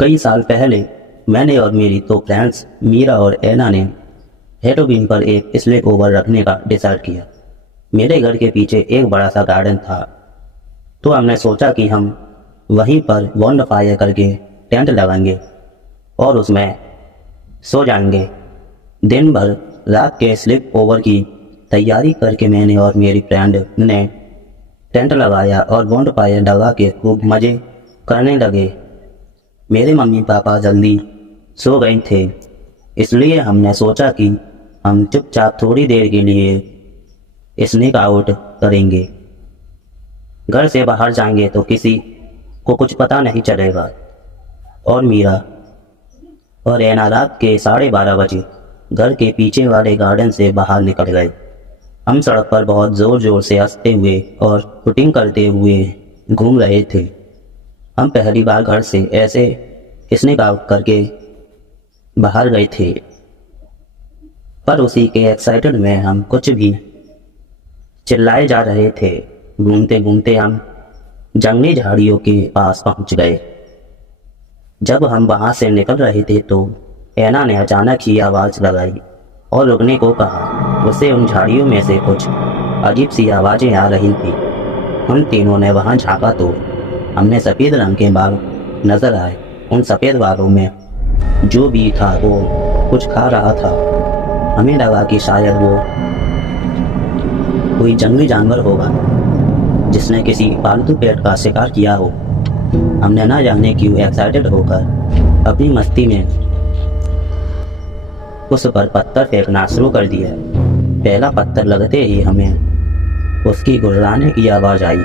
कई साल पहले मैंने और मेरी दो फ्रेंड्स मीरा और एना ने हेलोवीन पर एक स्लीप ओवर रखने का डिसाइड किया। मेरे घर के पीछे एक बड़ा सा गार्डन था, तो हमने सोचा कि हम वहीं पर बॉन्ड फायर करके टेंट लगाएंगे और उसमें सो जाएंगे। दिन भर रात के स्लीप ओवर की तैयारी करके मैंने और मेरी फ्रेंड ने टेंट लगाया और बॉन्ड फायर लगा के खूब मज़े करने लगे। मेरे मम्मी पापा जल्दी सो गए थे, इसलिए हमने सोचा कि हम चुपचाप थोड़ी देर के लिए स्नीक आउट करेंगे। घर से बाहर जाएंगे तो किसी को कुछ पता नहीं चलेगा। और मीरा और एना रात के 12:30 बजे घर के पीछे वाले गार्डन से बाहर निकल गए। हम सड़क पर बहुत ज़ोर ज़ोर से हंसते हुए और शूटिंग करते हुए घूम रहे थे। हम पहली बार घर से ऐसे स्नीक आउट करके बाहर गए थे, पर उसी के एक्साइटेड में हम कुछ भी चिल्लाए जा रहे थे। घूमते घूमते हम जंगली झाड़ियों के पास पहुंच गए। जब हम वहां से निकल रहे थे तो एना ने अचानक ही आवाज़ लगाई और रुकने को कहा। उसे उन झाड़ियों में से कुछ अजीब सी आवाज़ें आ रही थी। हम तीनों ने वहां झांका तो हमने सफ़ेद रंग के बाल नजर आए। उन सफ़ेद बालों में जो भी था वो कुछ खा रहा था। हमें लगा कि शायद वो कोई जंगली जानवर होगा जिसने किसी पालतू पेट का शिकार किया हो। हमने ना जाने क्यों एक्साइटेड होकर अपनी मस्ती में उस पर पत्थर फेंकना शुरू कर दिया। पहला पत्थर लगते ही हमें उसकी गुर्राने की आवाज़ आई,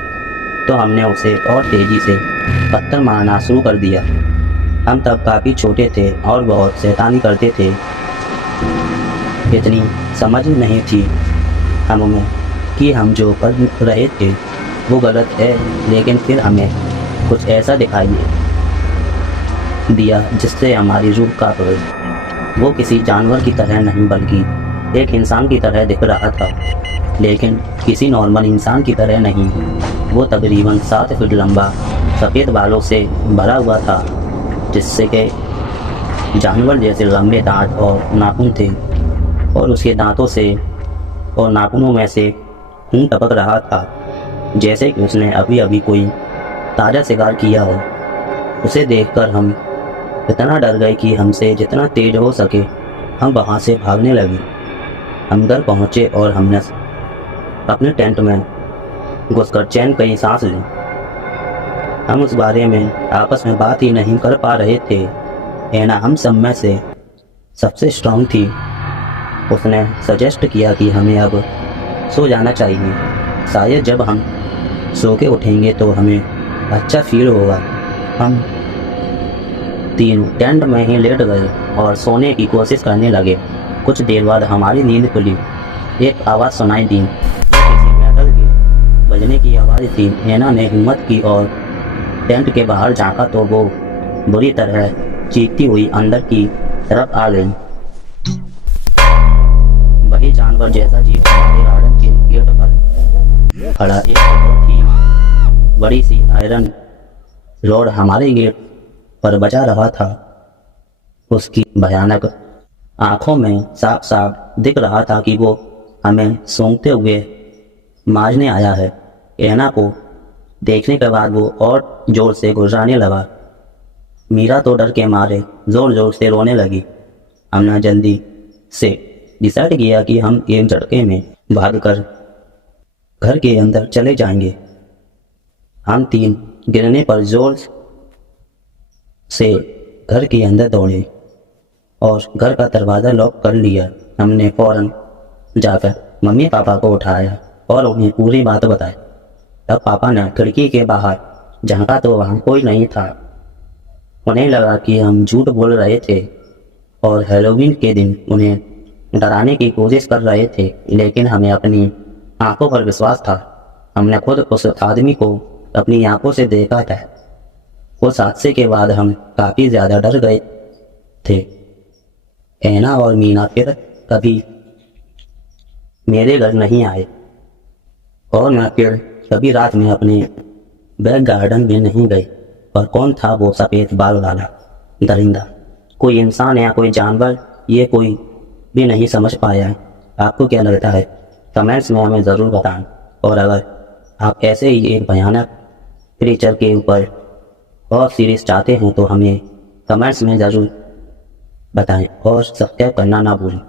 तो हमने उसे और तेज़ी से पत्थर मारना शुरू कर दिया। हम तब काफ़ी छोटे थे और बहुत शैतानी करते थे। इतनी समझ नहीं थी हमें कि हम जो कर रहे थे वो गलत है, लेकिन फिर हमें कुछ ऐसा दिखाई दिया जिससे हमारी रूह कांप गई। वो किसी जानवर की तरह नहीं बल्कि एक इंसान की तरह दिख रहा था, लेकिन किसी नॉर्मल इंसान की तरह नहीं। वो तकरीबन 7 फीट लंबा, सफ़ेद बालों से भरा हुआ था, जिससे कि जानवर जैसे लंबे दांत और नाखून थे, और उसके दांतों से और नाखूनों में से खून टपक रहा था, जैसे कि उसने अभी अभी कोई ताज़ा शिकार किया हो। उसे देखकर हम इतना डर गए कि हमसे जितना तेज हो सके हम वहाँ से भागने लगे। हम घर पहुँचे और हमने अपने टेंट में घुसकर चैन कई सांस ली। हम उस बारे में आपस में बात ही नहीं कर पा रहे थे। एना हम सब में से सबसे स्ट्रांग थी। उसने सजेस्ट किया कि हमें अब सो जाना चाहिए। शायद जब हम सो के उठेंगे तो हमें अच्छा फील होगा। हम तीनों टेंट में ही लेट गए और सोने की कोशिश करने लगे। कुछ देर बाद हमारी नींद खुली। एक आवाज़ सुनाई दी, किसी मेटल के बजने की आवाज़ थी। एना ने हिम्मत की और टेंट के बाहर झांका तो वो बुरी तरह चीखती हुई अंदर की तरफ आ गई। वही जानवर जैसा जीव हमारे गार्डन के गेट पर खड़ा एक बहुत ही बड़ी सी आयरन रॉड हमारे गेट पर बजा रहा था। उसकी भयानक आंखों में साफ साफ दिख रहा था कि वो हमें सूंघते हुए मारने आया है। एना को देखने के बाद वो और जोर से गुर्राने लगा। मीरा तो डर के मारे जोर जोर से रोने लगी। हमने जल्दी से डिसाइड किया कि हम एक झटके में भागकर घर के अंदर चले जाएंगे। हम तीन गिरने पर जोर से घर के अंदर दौड़े और घर का दरवाज़ा लॉक कर लिया। हमने फौरन जाकर मम्मी पापा को उठाया और उन्हें पूरी बात बताई। तब पापा ने खिड़की के बाहर झांका तो वहाँ कोई नहीं था। उन्हें लगा कि हम झूठ बोल रहे थे और हैलोवीन के दिन उन्हें डराने की कोशिश कर रहे थे, लेकिन हमें अपनी आंखों पर विश्वास था। हमने खुद उस आदमी को अपनी आंखों से देखा था। उस हादसे के बाद हम काफ़ी ज़्यादा डर गए थे। एना और मीना फिर कभी मेरे घर नहीं आए और मैं फिर कभी रात में अपने बैक गार्डन में नहीं गई। और कौन था वो सफ़ेद बाल वाला दरिंदा, कोई इंसान या कोई जानवर, ये कोई भी नहीं समझ पाया है। आपको क्या लगता है? कमेंट्स में हमें ज़रूर बताएं। और अगर आप ऐसे ही एक भयानक क्रीचर के ऊपर और सीरीज चाहते हैं तो हमें कमेंट्स में ज़रूर बताएं और सब्सक्राइब करना ना भूलें।